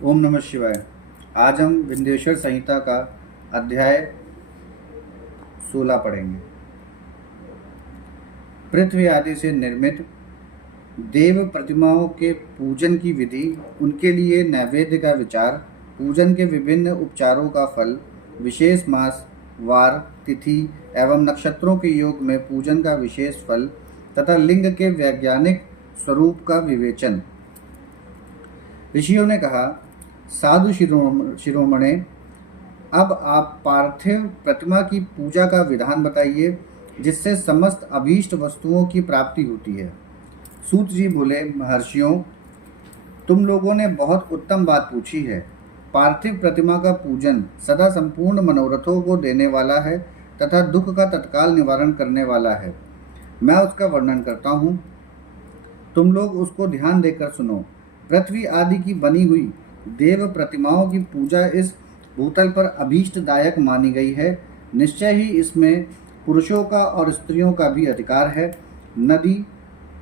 ओम नमः शिवाय। आज हम विंध्येश्वर संहिता का अध्याय 16 पढ़ेंगे। पृथ्वी आदि से निर्मित देव प्रतिमाओं के पूजन की विधि, उनके लिए नैवेद्य का विचार, पूजन के विभिन्न उपचारों का फल, विशेष मास, वार, तिथि एवं नक्षत्रों के योग में पूजन का विशेष फल तथा लिंग के वैज्ञानिक स्वरूप का विवेचन। ऋषियों ने कहा, साधु शिरोमणे, अब आप पार्थिव प्रतिमा की पूजा का विधान बताइए जिससे समस्त अभीष्ट वस्तुओं की प्राप्ति होती है। सूत जी बोले, महर्षियों, तुम लोगों ने बहुत उत्तम बात पूछी है। पार्थिव प्रतिमा का पूजन सदा संपूर्ण मनोरथों को देने वाला है तथा दुख का तत्काल निवारण करने वाला है। मैं उसका वर्णन करता हूँ, तुम लोग उसको ध्यान देकर सुनो। पृथ्वी आदि की बनी हुई देव प्रतिमाओं की पूजा इस भूतल पर अभीष्टदायक मानी गई है। निश्चय ही इसमें पुरुषों का और स्त्रियों का भी अधिकार है। नदी,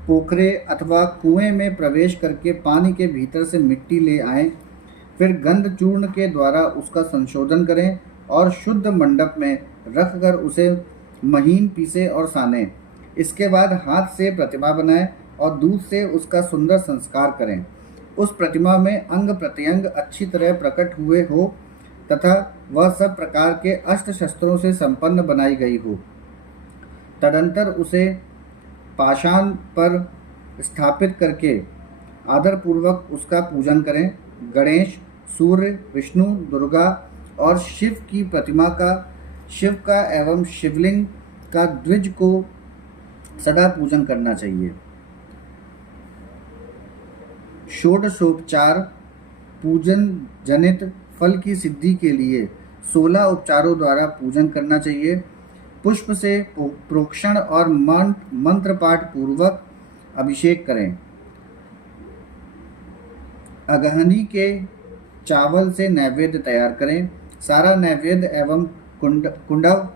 पोखरे अथवा कुएं में प्रवेश करके पानी के भीतर से मिट्टी ले आएं, फिर गंध चूर्ण के द्वारा उसका संशोधन करें और शुद्ध मंडप में रखकर उसे महीन पीसे और सानें। इसके बाद हाथ से प्रतिमा बनाएं और दूध से उसका सुंदर संस्कार करें। उस प्रतिमा में अंग प्रत्यंग अच्छी तरह प्रकट हुए हो तथा वह सब प्रकार के अस्त्र शस्त्रों से संपन्न बनाई गई हो। तदंतर उसे पाषाण पर स्थापित करके आदरपूर्वक उसका पूजन करें। गणेश, सूर्य, विष्णु, दुर्गा और शिव की प्रतिमा का, शिव का एवं शिवलिंग का द्विज को सदा पूजन करना चाहिए। षोडशोपचार पूजन जनित फल की सिद्धि के लिए 16 उपचारों द्वारा पूजन करना चाहिए। पुष्प से प्रोक्षण और मंत्र पाठ पूर्वक अभिषेक करें। अगहनी के चावल से नैवेद्य तैयार करें। सारा नैवेद्य एवं कुंडव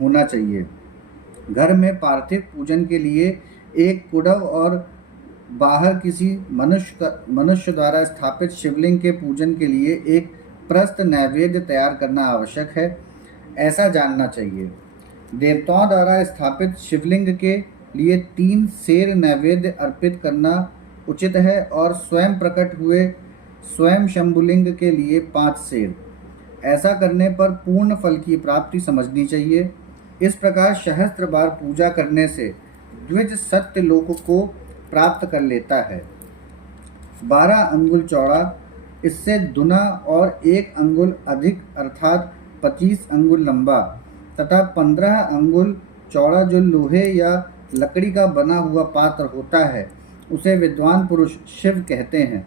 होना चाहिए। घर में पार्थिव पूजन के लिए एक कुंडव और बाहर किसी मनुष्य द्वारा स्थापित शिवलिंग के पूजन के लिए एक प्रस्थ नैवेद्य तैयार करना आवश्यक है, ऐसा जानना चाहिए। देवताओं द्वारा स्थापित शिवलिंग के लिए 3 सेर नैवेद्य अर्पित करना उचित है और स्वयं प्रकट हुए स्वयं शंभुलिंग के लिए 5 सेर। ऐसा करने पर पूर्ण फल की प्राप्ति समझनी चाहिए। इस प्रकार सहस्त्र बार पूजा करने से द्विज सत्य लोक को प्राप्त कर लेता है। 12 अंगुल चौड़ा, इससे दुना और 1 अंगुल अधिक अर्थात 25 अंगुल लंबा तथा 15 अंगुल चौड़ा जो लोहे या लकड़ी का बना हुआ पात्र होता है उसे विद्वान पुरुष शिव कहते हैं।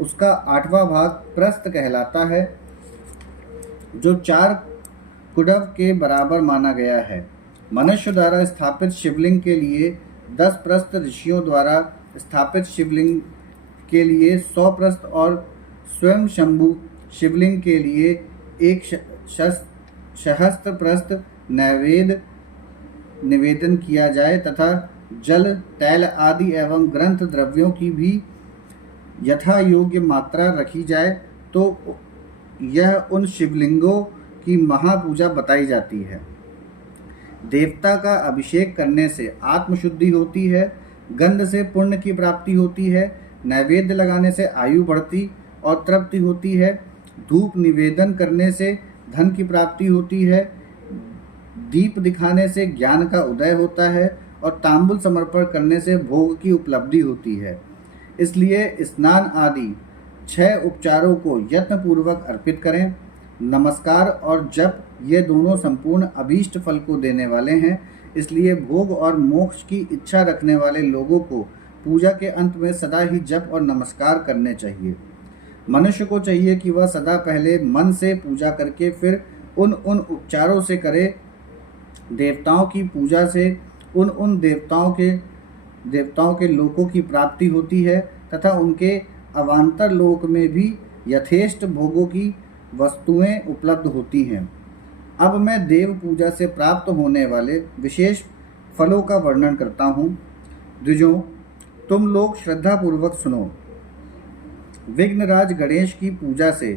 उसका 8वां भाग प्रस्थ कहलाता है जो 4 कुडव के बराबर माना गया है। मनुष्य द्वारा स्थापित शिवलिंग के लिए 10 प्रस्थ, ऋषियों द्वारा स्थापित शिवलिंग के लिए 100 प्रस्थ और स्वयं शंभु शिवलिंग के लिए 1 सहस्त्र प्रस्थ निवेदन किया जाए तथा जल, तैल आदि एवं ग्रंथ द्रव्यों की भी यथा योग्य मात्रा रखी जाए तो यह उन शिवलिंगों की महापूजा बताई जाती है। देवता का अभिषेक करने से आत्मशुद्धि होती है, गंध से पुण्य की प्राप्ति होती है, नैवेद्य लगाने से आयु बढ़ती और तृप्ति होती है, धूप निवेदन करने से धन की प्राप्ति होती है, दीप दिखाने से ज्ञान का उदय होता है और तांबुल समर्पण करने से भोग की उपलब्धि होती है। इसलिए स्नान आदि 6 उपचारों को यत्नपूर्वक अर्पित करें। नमस्कार और जप ये दोनों संपूर्ण अभीष्ट फल को देने वाले हैं। इसलिए भोग और मोक्ष की इच्छा रखने वाले लोगों को पूजा के अंत में सदा ही जप और नमस्कार करने चाहिए। मनुष्य को चाहिए कि वह सदा पहले मन से पूजा करके फिर उन उपचारों से करे। देवताओं की पूजा से उन देवताओं के लोकों की प्राप्ति होती है तथा उनके अवान्तर लोक में भी यथेष्ट भोगों की वस्तुएं उपलब्ध होती हैं। अब मैं देव पूजा से प्राप्त होने वाले विशेष फलों का वर्णन करता हूँ। द्विजों, तुम लोग श्रद्धापूर्वक सुनो। विघ्नराज गणेश की पूजा से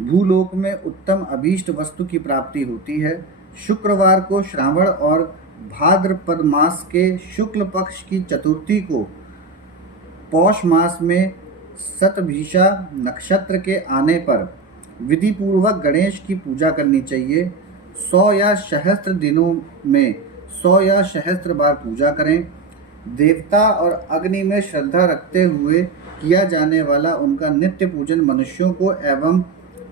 भूलोक में उत्तम अभीष्ट वस्तु की प्राप्ति होती है। शुक्रवार को श्रावण और भाद्रपद मास के शुक्ल पक्ष की चतुर्थी को पौष मास में शतभिषा नक्षत्र के आने पर विधि पूर्वक गणेश की पूजा करनी चाहिए। 100 या सहस्त्र दिनों में 100 या सहस्त्र बार पूजा करें। देवता और अग्नि में श्रद्धा रखते हुए किया जाने वाला उनका नित्य पूजन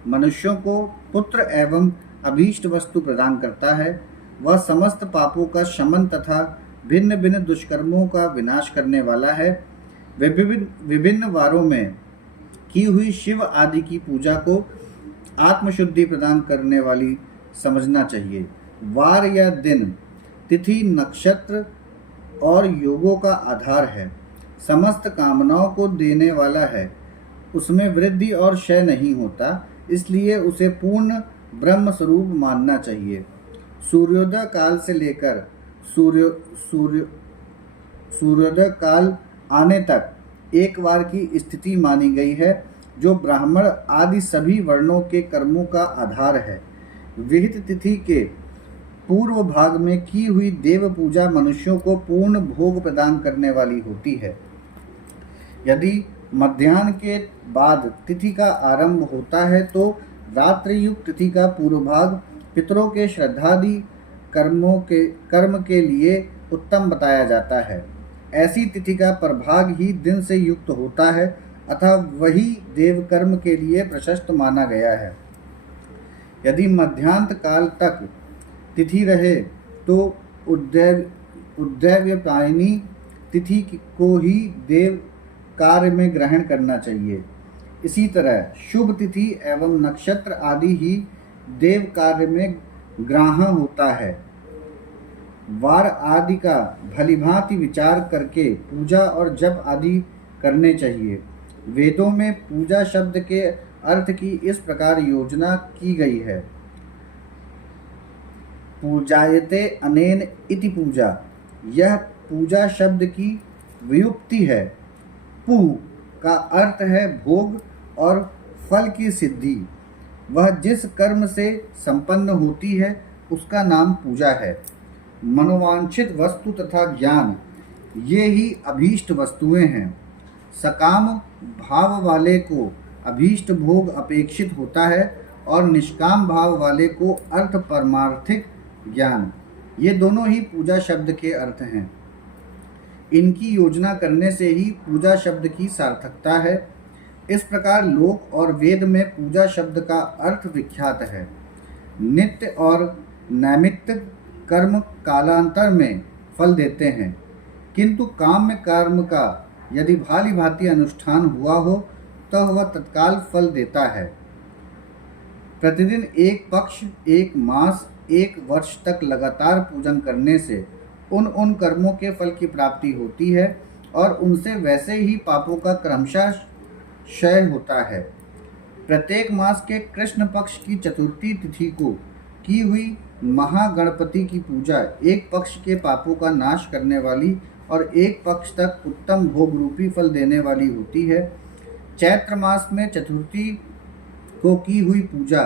मनुष्यों को पुत्र एवं अभीष्ट वस्तु प्रदान करता है। वह समस्त पापों का शमन तथा भिन्न भिन्न दुष्कर्मों का विनाश करने वाला है। विभिन्न वारों में की हुई शिव आदि की पूजा को आत्मशुद्धि प्रदान करने वाली समझना चाहिए। वार या दिन, तिथि, नक्षत्र और योगों का आधार है, समस्त कामनाओं को देने वाला है, उसमें वृद्धि और क्षय नहीं होता, इसलिए उसे पूर्ण ब्रह्म स्वरूप मानना चाहिए। सूर्योदय काल से लेकर सूर्योदय काल आने तक एक बार की स्थिति मानी गई है, जो ब्राह्मण आदि सभी वर्णों के कर्मों का आधार है। विहित तिथि के पूर्व भाग में की हुई देव पूजा मनुष्यों को पूर्ण भोग प्रदान करने वाली होती है। यदि मध्याह्न के बाद तिथि का आरंभ होता है तो रात्रि युक्त तिथि का पूर्व भाग पितरों के श्रद्धादि कर्म के लिए उत्तम बताया जाता है। ऐसी तिथि का प्रभाग ही दिन से युक्त होता है, अतः वही देव कर्म के लिए प्रशस्त माना गया है। यदि मध्यांत काल तक तिथि रहे तो उद्यव्यपायनी तिथि को ही देव कार्य में ग्रहण करना चाहिए। इसी तरह शुभ तिथि एवं नक्षत्र आदि ही देव कार्य में ग्राह्य होता है। वार आदि का भलीभांति विचार करके पूजा और जप आदि करने चाहिए। वेदों में पूजा शब्द के अर्थ की इस प्रकार योजना की गई है। पूजायते अनेन इति पूजा, यह पूजा शब्द की व्युत्पत्ति है। पू का अर्थ है भोग और फल की सिद्धि। वह जिस कर्म से संपन्न होती है उसका नाम पूजा है। मनोवांछित वस्तु तथा ज्ञान, ये ही अभीष्ट वस्तुएं हैं। सकाम भाव वाले को अभीष्ट भोग अपेक्षित होता है और निष्काम भाव वाले को अर्थ परमार्थिक ज्ञान, ये दोनों ही पूजा शब्द के अर्थ हैं। इनकी योजना करने से ही पूजा शब्द की सार्थकता है। इस प्रकार लोक और वेद में पूजा शब्द का अर्थ विख्यात है। नित्य और नैमित्तिक कर्म कालांतर में फल देते हैं, किंतु काम्य कर्म का यदि भाली भांति अनुष्ठान हुआ हो तो वह तत्काल फल देता है। प्रतिदिन एक पक्ष, एक मास, एक वर्ष तक लगातार पूजन करने से उन कर्मों के फल की प्राप्ति होती है और उनसे वैसे ही पापों का क्रमशः क्षय होता है। प्रत्येक मास के कृष्ण पक्ष की चतुर्थी तिथि को की हुई महागणपति की पूजा एक पक्ष के पापों का नाश करने वाली और एक पक्ष तक उत्तम भोग रूपी फल देने वाली होती है। चैत्र मास में चतुर्थी को की हुई पूजा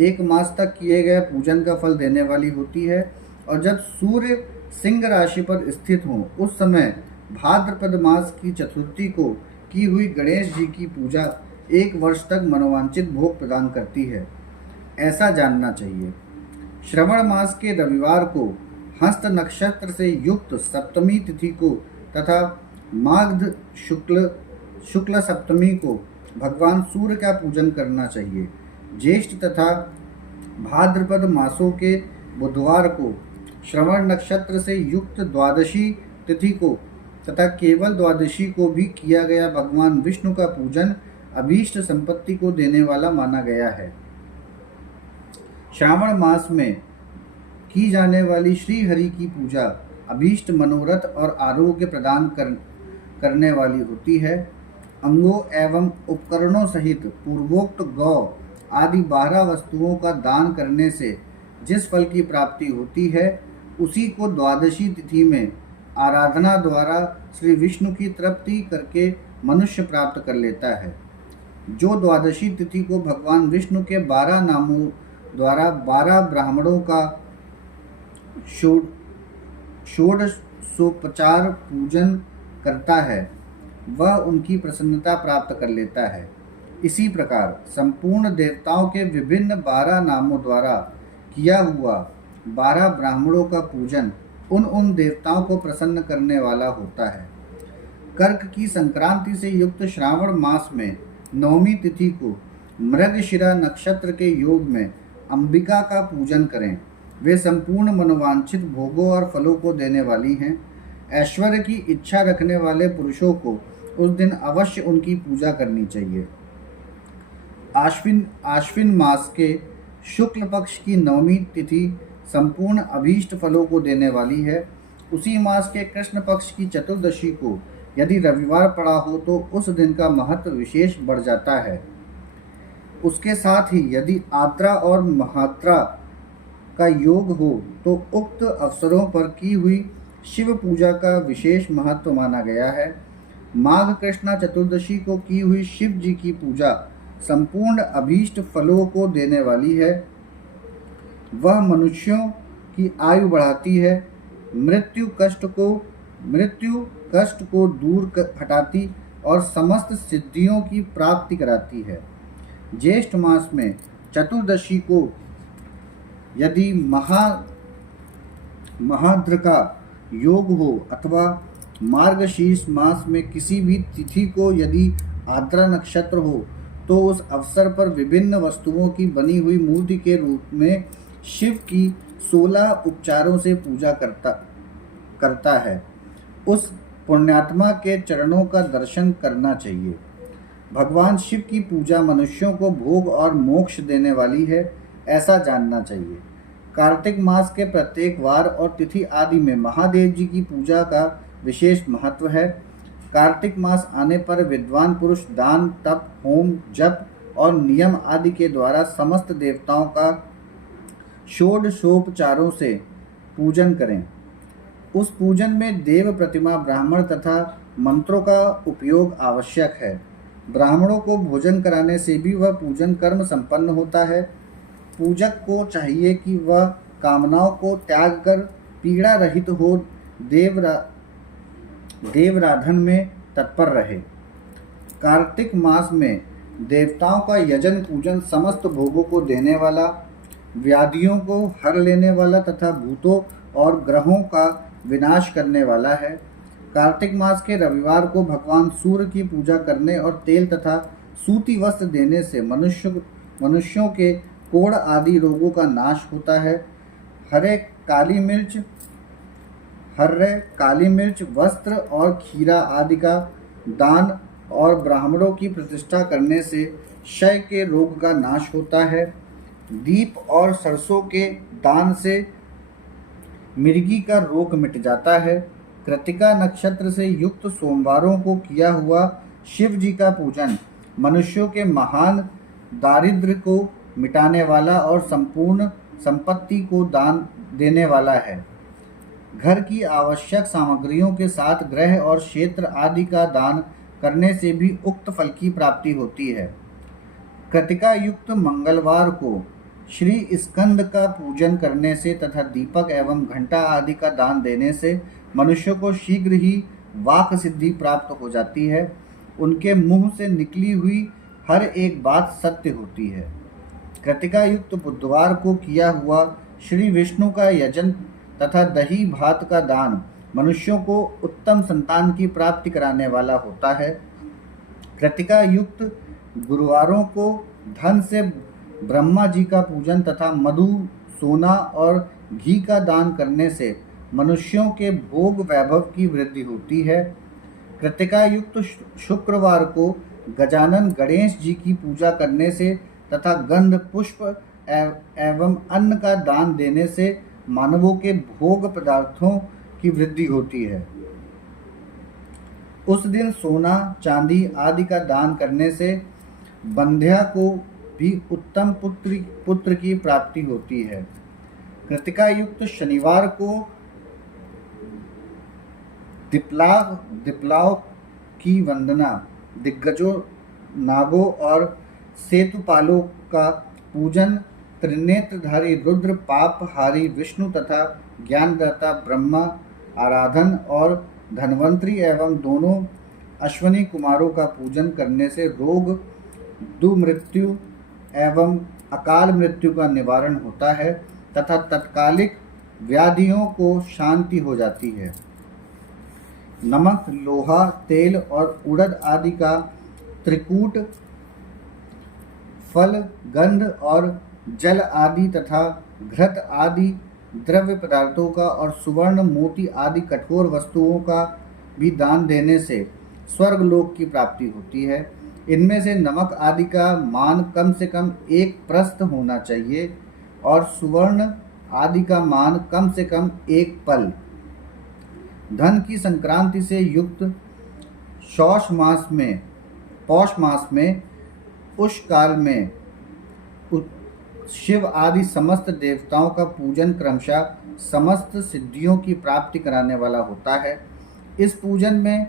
एक मास तक किए गए पूजन का फल देने वाली होती है और जब सूर्य सिंह राशि पर स्थित हो उस समय भाद्रपद मास की चतुर्थी को की हुई गणेश जी की पूजा एक वर्ष तक मनोवांछित भोग प्रदान करती है, ऐसा जानना चाहिए। श्रवण मास के रविवार को हस्त नक्षत्र से युक्त सप्तमी तिथि को तथा माघ शुक्ल सप्तमी को भगवान सूर्य का पूजन करना चाहिए। ज्येष्ठ तथा भाद्रपद मासों के बुधवार को श्रवण नक्षत्र से युक्त द्वादशी तिथि को तथा केवल द्वादशी को भी किया गया भगवान विष्णु का पूजन अभीष्ट संपत्ति को देने वाला माना गया है। श्रावण मास में की जाने वाली श्री हरि की पूजा अभीष्ट मनोरथ और आरोग्य प्रदान करने वाली होती है। अंगों एवं उपकरणों सहित पूर्वोक्त गौ आदि 12 वस्तुओं का दान करने से जिस फल की प्राप्ति होती है उसी को द्वादशी तिथि में आराधना द्वारा श्री विष्णु की तृप्ति करके मनुष्य प्राप्त कर लेता है। जो द्वादशी तिथि को भगवान विष्णु के 12 नामों द्वारा 12 ब्राह्मणों का षोडशोपचार पूजन करता है, वह उनकी प्रसन्नता प्राप्त कर लेता है। इसी प्रकार संपूर्ण देवताओं के विभिन्न 12 नामों द्वारा किया हुआ 12 ब्राह्मणों का पूजन उन देवताओं को प्रसन्न करने वाला होता है। कर्क की संक्रांति से युक्त श्रावण मास में नवमी तिथि को मृगशिरा नक्षत्र के योग में अंबिका का पूजन करें। वे संपूर्ण मनोवांछित भोगों और फलों को देने वाली हैं। ऐश्वर्य की इच्छा रखने वाले पुरुषों को उस दिन अवश्य उनकी पूजा करनी चाहिए। आश्विन मास के शुक्ल पक्ष की नवमी तिथि संपूर्ण अभीष्ट फलों को देने वाली है। उसी मास के कृष्ण पक्ष की चतुर्दशी को यदि रविवार पड़ा हो तो उस दिन का महत्व विशेष बढ़ जाता है। उसके साथ ही यदि आद्रा और महात्रा का योग हो तो उक्त अवसरों पर की हुई शिव पूजा का विशेष महत्व माना गया है। माघ कृष्णा चतुर्दशी को की हुई शिव जी की पूजा संपूर्ण अभीष्ट फलों को देने वाली है। वह मनुष्यों की आयु बढ़ाती है, मृत्यु कष्ट को दूर हटाती और समस्त सिद्धियों की प्राप्ति कराती है। ज्येष्ठ मास में चतुर्दशी को यदि महाद्र का योग हो अथवा मार्गशीर्ष मास में किसी भी तिथि को यदि आद्रा नक्षत्र हो तो उस अवसर पर विभिन्न वस्तुओं की बनी हुई मूर्ति के रूप में शिव की 16 उपचारों से पूजा करता है। उस पुण्यात्मा के चरणों का दर्शन करना चाहिए। भगवान शिव की पूजा मनुष्यों को भोग और मोक्ष देने वाली है, ऐसा जानना चाहिए। कार्तिक मास के प्रत्येक वार और तिथि आदि में महादेव जी की पूजा का विशेष महत्व है। कार्तिक मास आने पर विद्वान पुरुष दान, तप, होम, जप और नियम आदि के द्वारा समस्त देवताओं का षोडशोपचारों से पूजन करें। उस पूजन में देव प्रतिमा, ब्राह्मण तथा मंत्रों का उपयोग आवश्यक है। ब्राह्मणों को भोजन कराने से भी वह पूजन कर्म संपन्न होता है। पूजक को चाहिए कि वह कामनाओं को त्याग कर पीड़ा रहित हो देवराधन में तत्पर रहे। कार्तिक मास में देवताओं का यजन पूजन समस्त भोगों को देने वाला, व्याधियों को हर लेने वाला तथा भूतों और ग्रहों का विनाश करने वाला है। कार्तिक मास के रविवार को भगवान सूर्य की पूजा करने और तेल तथा सूती वस्त्र देने से मनुष्यों के कोढ़ आदि रोगों का नाश होता है। हरे काली मिर्च, वस्त्र और खीरा आदि का दान और ब्राह्मणों की प्रतिष्ठा करने से क्षय के रोग का नाश होता है। दीप और सरसों के दान से मिर्गी का रोग मिट जाता है। कृतिका नक्षत्र से युक्त सोमवारों को किया हुआ शिव जी का पूजन मनुष्यों के महान दारिद्र्य को मिटाने वाला और संपूर्ण संपत्ति को दान देने वाला है। घर की आवश्यक सामग्रियों के साथ गृह और क्षेत्र आदि का दान करने से भी उक्त फल की प्राप्ति होती है। कृतिका युक्त मंगलवार को श्री स्कंद का पूजन करने से तथा दीपक एवं घंटा आदि का दान देने से मनुष्य को शीघ्र ही वाक सिद्धि प्राप्त हो जाती है। उनके मुंह से निकली हुई हर एक बात सत्य होती है। कृतिका युक्त बुधवार को किया हुआ श्री विष्णु का यजन तथा दही भात का दान मनुष्यों को उत्तम संतान की प्राप्ति कराने वाला होता है। कृतिका युक्त गुरुवारों को धन से ब्रह्मा जी का पूजन तथा मधु, सोना और घी का दान करने से मनुष्यों के भोग वैभव की वृद्धि होती है। कृतिका युक्त शुक्रवार को गजानन गणेश जी की पूजा करने से तथा गंध, पुष्प एवं अन्न का दान देने से मानवों के भोग पदार्थों की वृद्धि होती है। उस दिन सोना, चांदी आदि का दान करने से बंध्या को भी उत्तम पुत्र की प्राप्ति होती है। कृतिका युक्त शनिवार को दिप्लाव की वंदना नागों और सेतुपालों का पूजन, त्रिनेत्रधारी रुद्र, पापहारी विष्णु तथा ज्ञानदाता ब्रह्मा आराधन और धन्वंतरी एवं दोनों अश्वनी कुमारों का पूजन करने से रोग, दुमृत्यु एवं अकाल मृत्यु का निवारण होता है तथा तत्कालिक व्याधियों को शांति हो जाती है। नमक, लोहा, तेल और उड़द आदि का त्रिकूट, फल, गंध और जल आदि तथा घृत आदि द्रव्य पदार्थों का और सुवर्ण, मोती आदि कठोर वस्तुओं का भी दान देने से स्वर्गलोक की प्राप्ति होती है। इनमें से नमक आदि का मान कम से कम 1 प्रस्थ होना चाहिए और सुवर्ण आदि का मान कम से कम 1 पल। धन की संक्रांति से युक्त पौष मास में उस काल में शिव आदि समस्त देवताओं का पूजन क्रमशः समस्त सिद्धियों की प्राप्ति कराने वाला होता है। इस पूजन में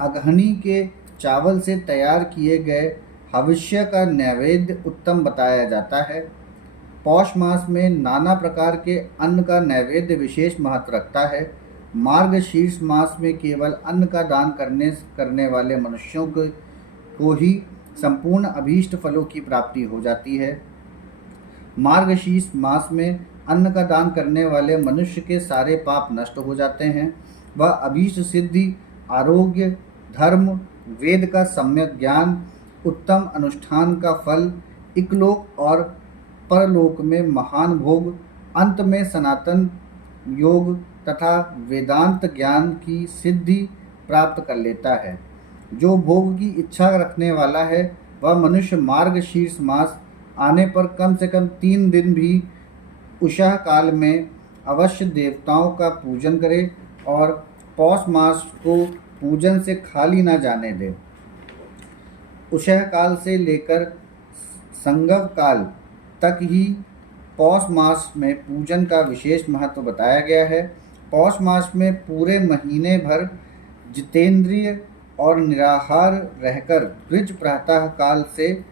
अगहनी के चावल से तैयार किए गए हविष्य का नैवेद्य उत्तम बताया जाता है। पौष मास में नाना प्रकार के अन्न का नैवेद्य विशेष महत्व रखता है। मार्गशीर्ष मास में केवल अन्न का दान करने वाले मनुष्यों को ही संपूर्ण अभीष्ट फलों की प्राप्ति हो जाती है। मार्गशीर्ष मास में अन्न का दान करने वाले मनुष्य के सारे पाप नष्ट हो जाते हैं। वह अभीष्ट सिद्धि, आरोग्य, धर्म, वेद का सम्यक ज्ञान, उत्तम अनुष्ठान का फल, इकलोक और परलोक में महान भोग, अंत में सनातन योग तथा वेदांत ज्ञान की सिद्धि प्राप्त कर लेता है। जो भोग की इच्छा रखने वाला है वह मनुष्य मार्गशीर्ष मास आने पर कम से कम 3 दिन भी उषः काल में अवश्य देवताओं का पूजन करे और पौष मास को पूजन से खाली न जाने दे। उषः काल से लेकर संगव काल तक ही पौष मास में पूजन का विशेष महत्व बताया गया है। पौष मास में पूरे महीने भर जितेंद्रिय और निराहार रहकर द्विज प्रातः काल से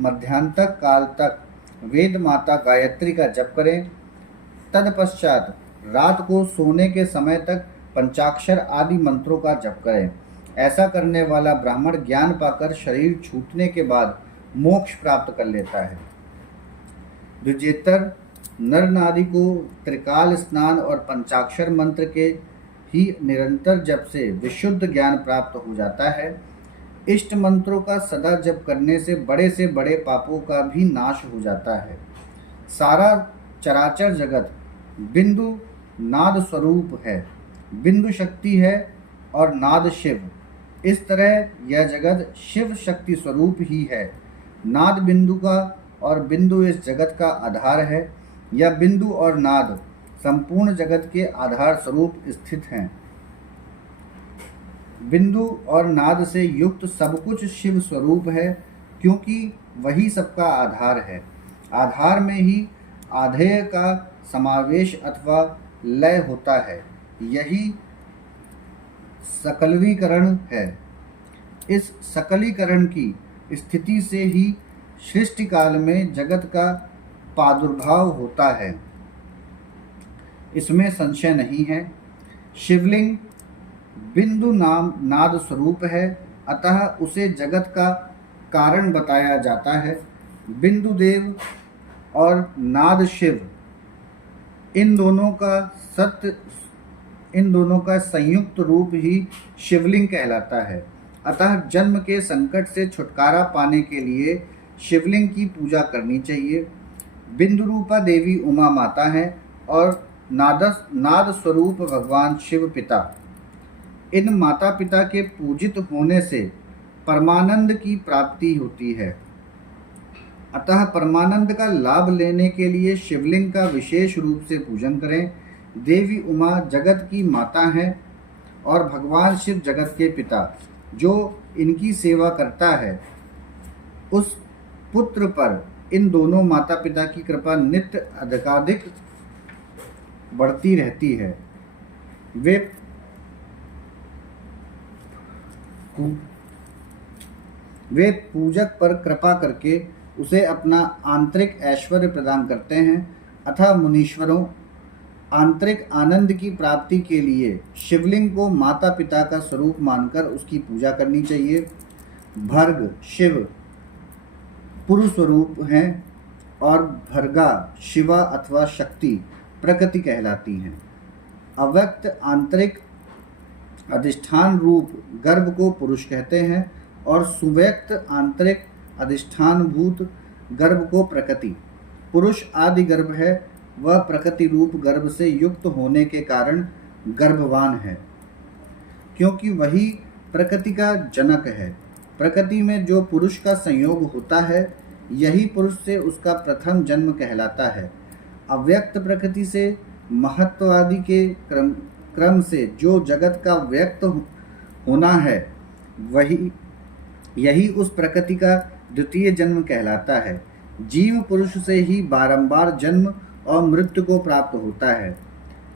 मध्यान्ह काल तक वेद माता गायत्री का जप करें। तत्पश्चात रात को सोने के समय तक पंचाक्षर आदि मंत्रों का जप करें। ऐसा करने वाला ब्राह्मण ज्ञान पाकर शरीर छूटने के बाद मोक्ष प्राप्त कर लेता है। द्विजेतर नर नारी को त्रिकाल स्नान और पंचाक्षर मंत्र के ही निरंतर जप से विशुद्ध ज्ञान प्राप्त हो जाता है। इष्ट मंत्रों का सदा जप करने से बड़े पापों का भी नाश हो जाता है। सारा चराचर जगत बिंदु नाद स्वरूप है। बिंदु शक्ति है और नाद शिव। इस तरह यह जगत शिव शक्ति स्वरूप ही है। नाद बिंदु का और बिंदु इस जगत का आधार है। यह बिंदु और नाद संपूर्ण जगत के आधार स्वरूप स्थित हैं। बिंदु और नाद से युक्त सब कुछ शिव स्वरूप है, क्योंकि वही सबका आधार है। आधार में ही आधेय का समावेश अथवा लय होता है। यही सकलवीकरण है। इस सकलीकरण की स्थिति से ही सृष्टि काल में जगत का प्रादुर्भाव होता है, इसमें संशय नहीं है। शिवलिंग बिंदु नाद स्वरूप है, अतः उसे जगत का कारण बताया जाता है। बिंदु देव और नाद शिव, इन दोनों का संयुक्त रूप ही शिवलिंग कहलाता है। अतः जन्म के संकट से छुटकारा पाने के लिए शिवलिंग की पूजा करनी चाहिए। बिंदु रूपा देवी उमा माता है और नाद स्वरूप भगवान शिव पिता। इन माता पिता के पूजित होने से परमानंद की प्राप्ति होती है। अतः परमानंद का लाभ लेने के लिए शिवलिंग का विशेष रूप से पूजन करें। देवी उमा जगत की माता हैं और भगवान शिव जगत के पिता। जो इनकी सेवा करता है उस पुत्र पर इन दोनों माता पिता की कृपा नित्य अधिकाधिक बढ़ती रहती है। वे वे पूजक पर कृपा करके उसे अपना आंतरिक ऐश्वर्य प्रदान करते हैं। अतः मुनीश्वरों, आंतरिक आनंद की प्राप्ति के लिए शिवलिंग को माता पिता का स्वरूप मानकर उसकी पूजा करनी चाहिए। भर्ग शिव पुरुष स्वरूप हैं और भर्गा शिवा अथवा शक्ति प्रकृति कहलाती हैं। अव्यक्त आंतरिक अधिष्ठान रूप गर्भ को पुरुष कहते हैं और सुव्यक्त आंतरिक अधिष्ठान भूत गर्भ को प्रकृति। पुरुष आदि गर्भ है, वह प्रकृति रूप गर्भ से युक्त होने के कारण गर्भवान है, क्योंकि वही प्रकृति का जनक है। प्रकृति में जो पुरुष का संयोग होता है, यही पुरुष से उसका प्रथम जन्म कहलाता है। अव्यक्त प्रकृति से महत्वादि के क्रम से जो जगत का व्यक्त होना है, यही उस प्रकृति का द्वितीय जन्म कहलाता है। जीव पुरुष से ही बारंबार जन्म और मृत्यु को प्राप्त होता है।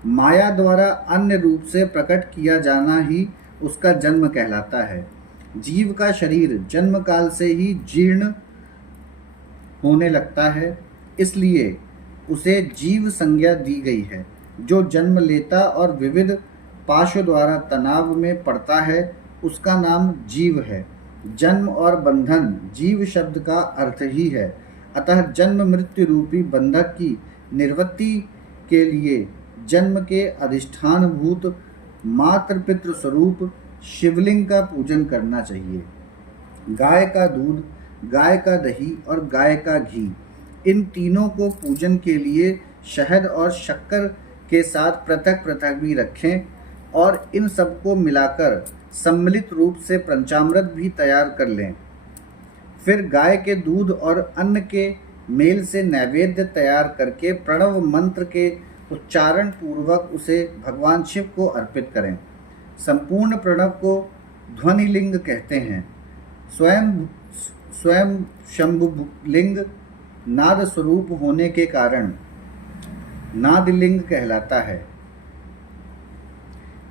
माया द्वारा अन्य रूप से प्रकट किया जाना ही उसका जन्म कहलाता है। जीव का शरीर जन्म काल से ही जीर्ण होने लगता है, इसलिए उसे जीव संज्ञा दी गई है। जो जन्म लेता और विविध पाशों द्वारा तनाव में पड़ता है, उसका नाम जीव है। जन्म और बंधन जीव शब्द का अर्थ ही है। अतः जन्म मृत्यु रूपी बंधक की निवृत्ति के लिए जन्म के अधिष्ठान भूत मातृपितृ स्वरूप शिवलिंग का पूजन करना चाहिए। गाय का दूध, गाय का दही और गाय का घी, इन तीनों को पूजन के लिए शहद और शक्कर के साथ पृथक पृथक भी रखें और इन सबको मिलाकर सम्मिलित रूप से पंचामृत भी तैयार कर लें। फिर गाय के दूध और अन्न के मेल से नैवेद्य तैयार करके प्रणव मंत्र के उच्चारण पूर्वक उसे भगवान शिव को अर्पित करें। संपूर्ण प्रणव को ध्वनिलिंग कहते हैं। स्वयं शंभुलिंग नाद स्वरूप होने के कारण नादलिंग कहलाता है।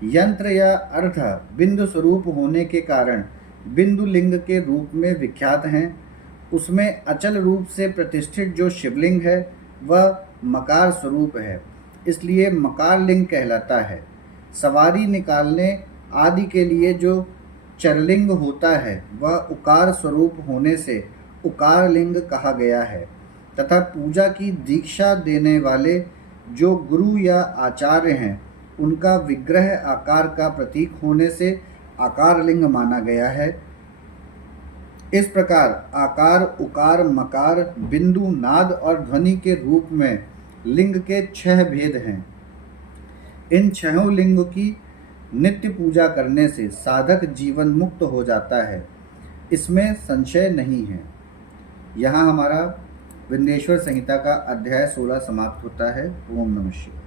यंत्र या अर्थ बिंदु स्वरूप होने के कारण बिंदु लिंग के रूप में विख्यात हैं। उसमें अचल रूप से प्रतिष्ठित जो शिवलिंग है, वह मकार स्वरूप है, इसलिए मकार लिंग कहलाता है। सवारी निकालने आदि के लिए जो चरलिंग होता है, वह उकार स्वरूप होने से उकार लिंग कहा गया है। तथा पूजा की दीक्षा देने वाले जो गुरु या आचार्य हैं, उनका विग्रह आकार का प्रतीक होने से आकार लिंग माना गया है। इस प्रकार आकार, उकार, मकार, बिंदु, नाद और ध्वनि के रूप में लिंग के 6 भेद हैं। इन 6 लिंग की नित्य पूजा करने से साधक जीवन मुक्त हो जाता है, इसमें संशय नहीं है। यहाँ हमारा विंध्येश्वर संहिता का अध्याय 16 समाप्त होता है। ओम नमः शिवाय।